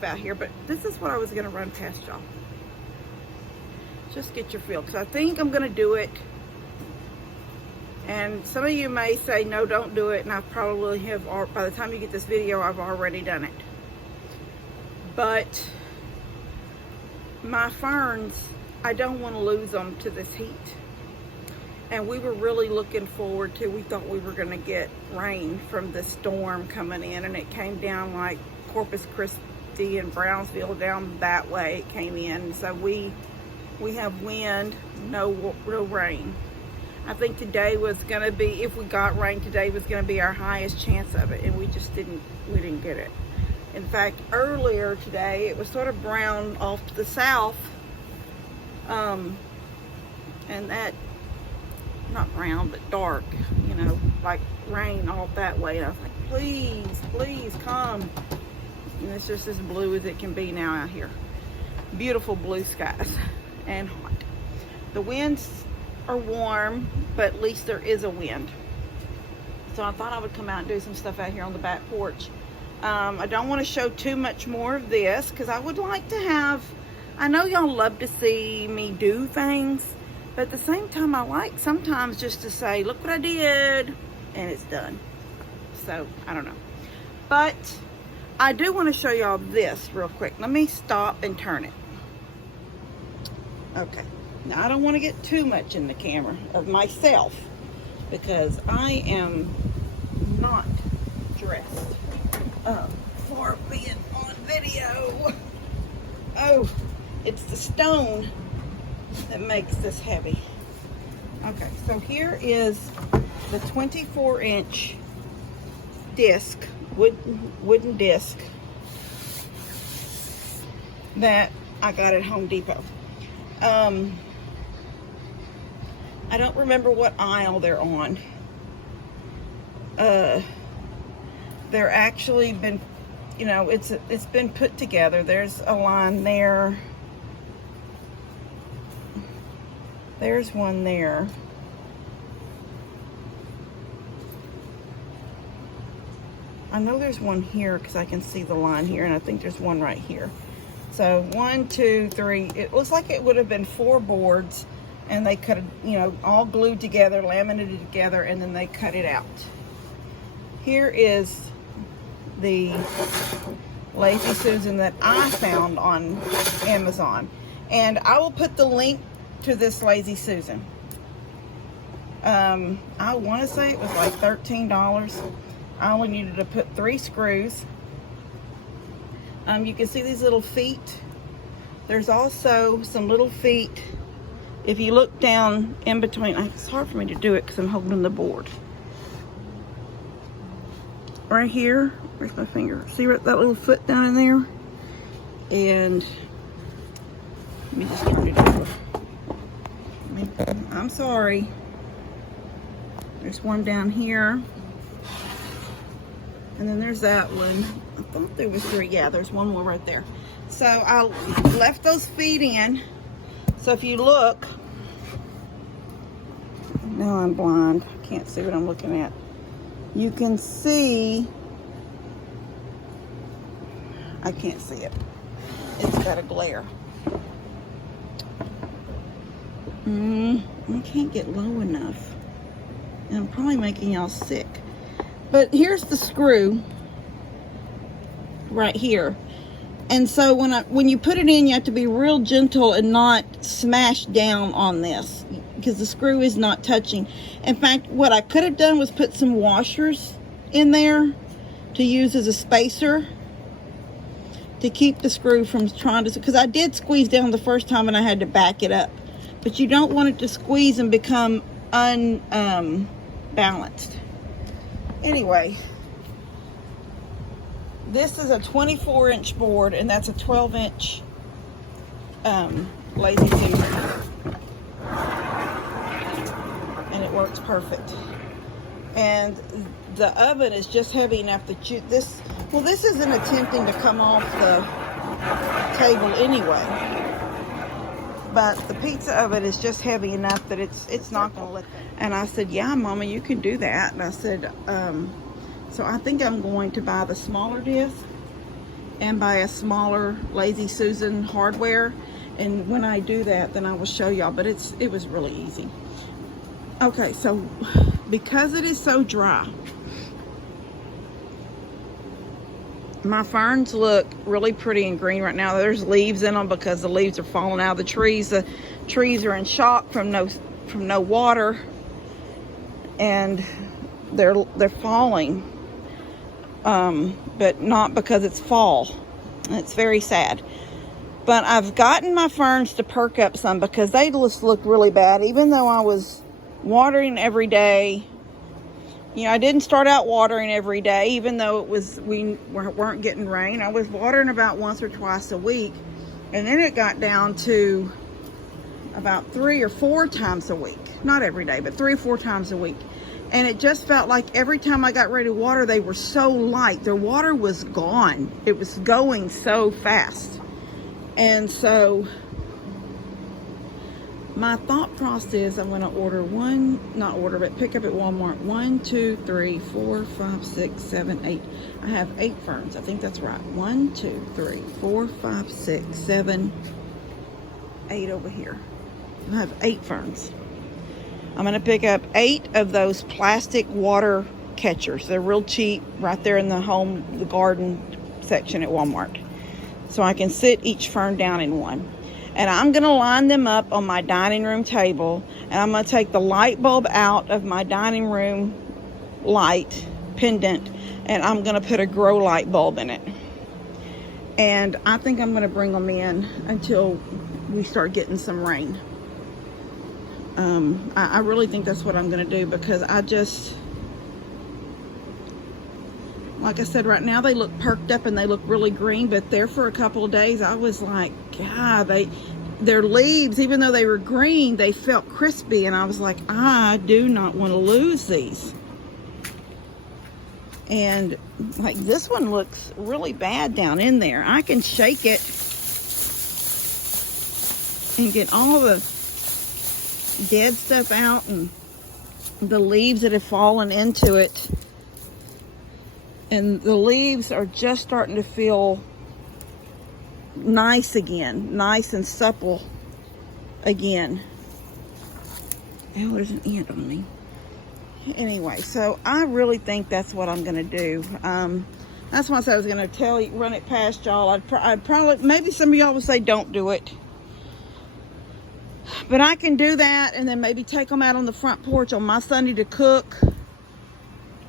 stuff out here, but this is what I was gonna run past y'all. Just get your feel, because I think I'm gonna do it. And some of you may say, no, don't do it. And I probably have, by the time you get this video, I've already done it. But my ferns, I don't want to lose them to this heat. And we were really looking forward to, we thought we were going to get rain from the storm coming in. And it came down like Corpus Christi and Brownsville, down that way it came in. So we have wind, no rain. I think today was going to be, if we got rain, today was going to be our highest chance of it, and we didn't get it. In fact, earlier today, it was sort of brown off to the south, and that, not brown, but dark, you know, like rain off that way. And I was like, please, please come. And it's just as blue as it can be now out here. Beautiful blue skies and hot. The winds are warm, but at least there is a wind. So I thought I would come out and do some stuff out here on the back porch. I don't want to show too much more of this because I would like to have, I know y'all love to see me do things, but at the same time I like sometimes just to say, look what I did, and it's done. So I don't know, but I do want to show y'all this real quick. Let me stop and turn it. Okay. Now, I don't want to get too much in the camera of myself because I am not dressed for being on video. Oh, it's the stone that makes this heavy. Okay, so here is the 24-inch disc, wooden disc that I got at Home Depot. I don't remember what aisle they're on. They're actually been, you know, it's been put together. There's a line there. There's one there. I know there's one here because I can see the line here, and I think there's one right here. So 1, 2, 3. It looks like it would have been 4 boards. And they could have, you know, all glued together, laminated together, and then they cut it out. Here is the Lazy Susan that I found on Amazon. And I will put the link to this Lazy Susan. I want to say it was like $13. I only needed to put 3 screws. You can see these little feet. There's also some little feet. If you look down in between, it's hard for me to do it because I'm holding the board. Right here, where's my finger? See that little foot down in there? And let me just turn it over. I'm sorry. There's one down here. And then there's that one. I thought there was 3. Yeah, there's one more right there. So I left those feet in. So if you look, now I'm blind, I can't see what I'm looking at. You can see, I can't see it. It's got a glare. I can't get low enough. And I'm probably making y'all sick. But here's the screw right here. And so when you put it in, you have to be real gentle and not smash down on this because the screw is not touching. In fact, what I could have done was put some washers in there to use as a spacer to keep the screw from trying to, because I did squeeze down the first time and I had to back it up. But you don't want it to squeeze and become unbalanced. Anyway. This is a 24-inch board, and that's a 12-inch Lazy Susan. And it works perfect. And the oven is just heavy enough that this isn't attempting to come off the table anyway. But the pizza oven is just heavy enough that it's not going to let that. And I said, yeah, Mama, you can do that. And I said, so I think I'm going to buy the smaller disc and buy a smaller Lazy Susan hardware. And when I do that, then I will show y'all, but it was really easy. Okay, so because it is so dry, my ferns look really pretty and green right now. There's leaves in them because the leaves are falling out of the trees. The trees are in shock from no water, and they're falling, but not because it's fall. It's very sad. But I've gotten my ferns to perk up some because they just looked really bad, even though I was watering every day. You know, I didn't start out watering every day, even though we weren't getting rain. I was watering about once or twice a week, and then it got down to about 3 or 4 times a week. Not every day, but 3 or 4 times a week. And it just felt like every time I got ready to water, they were so light. Their water was gone. It was going so fast. And so my thought process is I'm going to pick up at Walmart 1, 2, 3, 4, 5, 6, 7, 8. I have 8 ferns. I think that's right. 1, 2, 3, 4, 5, 6, 7, 8 over here. I have 8 ferns. I'm going to pick up 8 of those plastic water catchers. They're real cheap, right there in the garden section at Walmart. So I can sit each fern down in one. And I'm going to line them up on my dining room table. And I'm going to take the light bulb out of my dining room light pendant. And I'm going to put a grow light bulb in it. And I think I'm going to bring them in until we start getting some rain. I really think that's what I'm going to do, because like I said, right now they look perked up and they look really green, but there for a couple of days I was like, God, their leaves, even though they were green, they felt crispy, and I was like, I do not want to lose these. And like this one looks really bad down in there. I can shake it and get all the dead stuff out and the leaves that have fallen into it. And the leaves are just starting to feel nice again, nice and supple again. Oh, there's an ant on me. Anyway, so I really think that's what I'm going to do. That's why I said I was going to run it past y'all. I'd probably, maybe some of y'all would say don't do it. But I can do that, and then maybe take them out on the front porch on my Sunday to cook.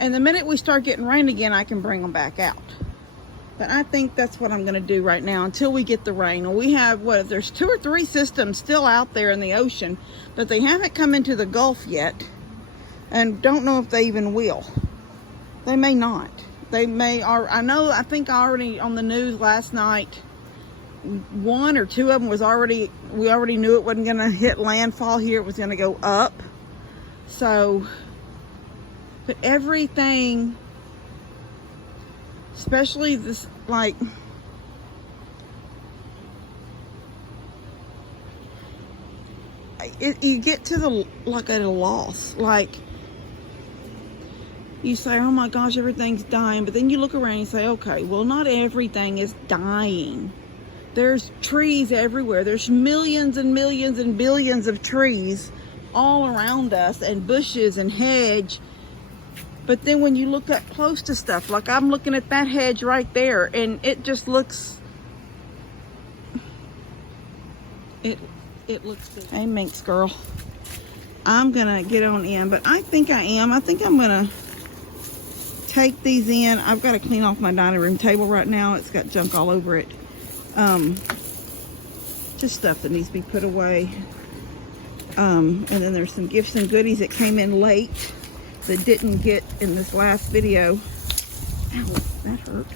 And the minute we start getting rain again, I can bring them back out. But I think that's what I'm going to do right now until we get the rain. We have, there's 2 or 3 systems still out there in the ocean, but they haven't come into the Gulf yet. And don't know if they even will. They may not. They may, I think already on the news last night, 1 or 2 of them we already knew it wasn't going to hit landfall here. It was going to go up. So, but everything, especially this, like, you get to at a loss. Like, you say, oh my gosh, everything's dying. But then you look around and you say, okay, well, not everything is dying. There's trees everywhere. There's millions and millions and billions of trees all around us, and bushes and hedge. But then when you look up close to stuff, like I'm looking at that hedge right there, and it just looks, it looks good. Hey, Minx girl. I'm gonna get on in, but I think I'm gonna take these in. I've got to clean off my dining room table right now. It's got junk all over it. Just stuff that needs to be put away. And then there's some gifts and goodies that came in late that didn't get in this last video. Ow, that hurt.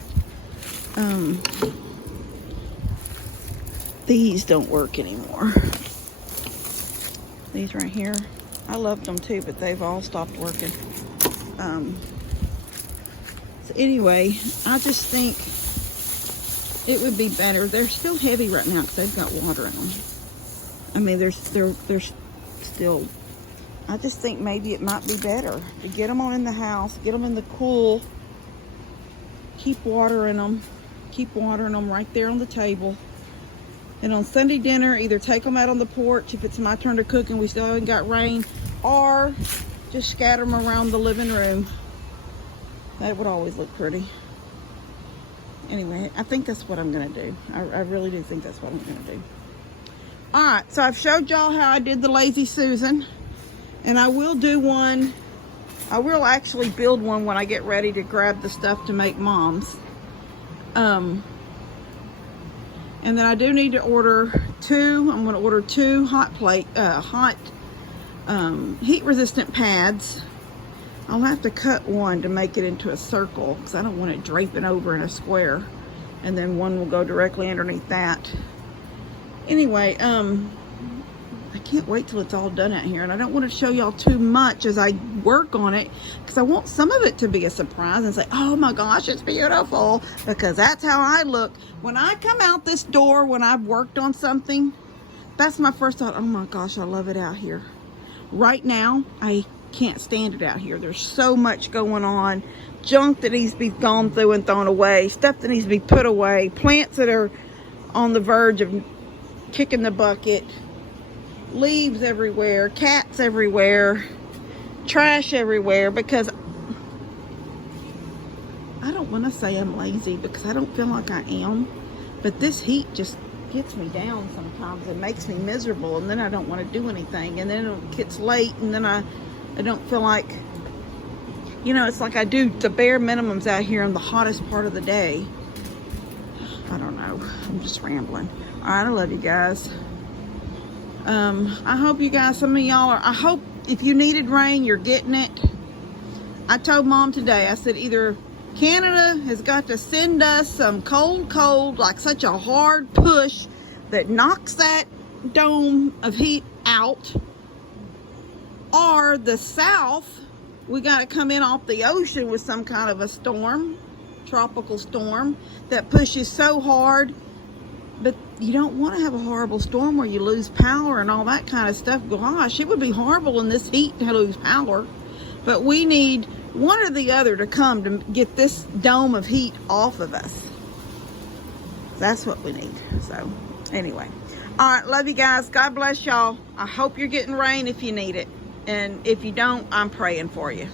These don't work anymore. These right here, I loved them too, but they've all stopped working. So anyway, I just think it would be better. They're still heavy right now because they've got water in them. I mean, they're still, I just think maybe it might be better to get them on in the house, get them in the cool, keep watering them, keep watering them right there on the table. And on Sunday dinner, either take them out on the porch if it's my turn to cook and we still haven't got rain, or just scatter them around the living room. That would always look pretty. Anyway, I think that's what I'm gonna do. I really do think that's what I'm gonna do. All right, so I've showed y'all how I did the Lazy Susan, and I will do one. I will actually build one when I get ready to grab the stuff to make Mom's. And then I do need to order two. I'm gonna order two heat resistant pads. I'll have to cut one to make it into a circle because I don't want it draping over in a square. And then one will go directly underneath that. Anyway, I can't wait till it's all done out here. And I don't want to show y'all too much as I work on it because I want some of it to be a surprise and say, oh my gosh, it's beautiful. Because that's how I look. When I come out this door, when I've worked on something, that's my first thought, oh my gosh, I love it out here. Right now, I can't stand it out here. There's so much going on. Junk that needs to be gone through and thrown away. Stuff that needs to be put away. Plants that are on the verge of kicking the bucket. Leaves everywhere. Cats everywhere. Trash everywhere. Because I don't want to say I'm lazy because I don't feel like I am. But this heat just gets me down sometimes. It makes me miserable. And then I don't want to do anything. And then it gets late and then I don't feel like, you know, it's like I do the bare minimums out here in the hottest part of the day. I don't know. I'm just rambling. All right, I love you guys. I hope you guys, some of y'all are, I hope if you needed rain, you're getting it. I told Mom today, I said either Canada has got to send us some cold, like such a hard push that knocks that dome of heat out, or the South, we got to come in off the ocean with some kind of a storm, tropical storm that pushes so hard. But you don't want to have a horrible storm where you lose power and all that kind of stuff. Gosh, it would be horrible in this heat to lose power. But we need one or the other to come to get this dome of heat off of us. That's what we need. So, anyway. All right, love you guys. God bless y'all. I hope you're getting rain if you need it. And if you don't, I'm praying for you.